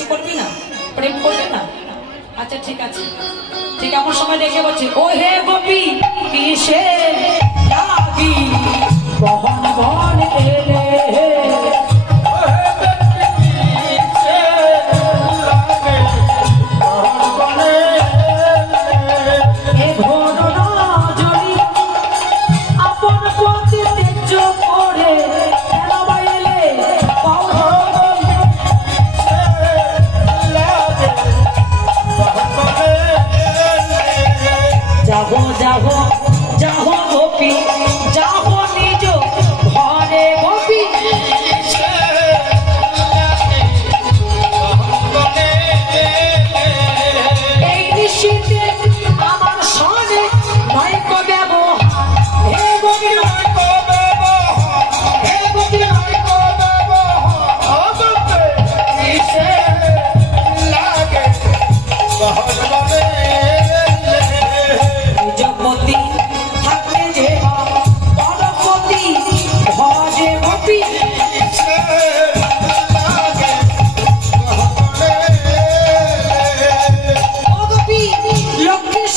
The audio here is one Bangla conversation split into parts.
কিছু করবি না? প্রেম করবে না? আচ্ছা ঠিক আছে। ঠিক, আমার সময় দেখে বলছি ও হে গোপী কিসে যাহ যাব গোপী।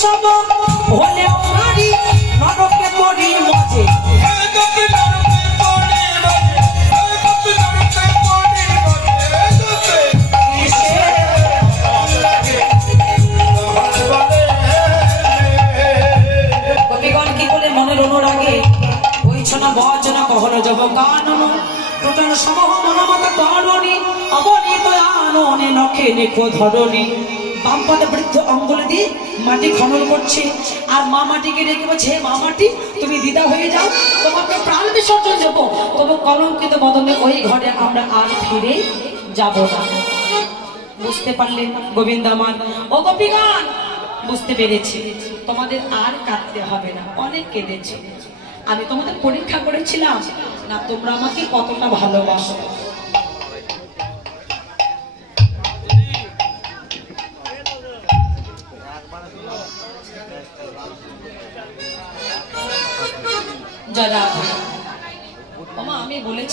লক্ষ্মী সম নারী নরকে পড়ি মজে। কবিগণ কি করে মনের অনুরাগে? ওইছনা বচনা কহল যাব কানন প্রটন সমহ মনমত করণি অবনীত আননে নখে নেখো ধরণি। বাম পাতে বৃদ্ধ অঙ্গলে দিয়ে মাটি খনন করছে। আর মা মাটিকে রেখে বলছে, হে মা মাটি, তুমি দিদা হয়ে যাও, তোমাকে প্রাণ বিসর্জন দেবো। তবু কলঙ্কিত বদনে ওই ঘরে আমরা আর ফিরে যাব না। বুঝতে পারলেন গোবিন্দ আমার? ও গোপীগণ, বুঝতে পেরেছি। তোমাদের আর কাঁদতে হবে না, অনেক কেঁদেছে। আমি তোমাদের পরীক্ষা করেছিলাম। না, তোমরা আমাকে কতটা ভালোবাসো। যারা আমি বলেছি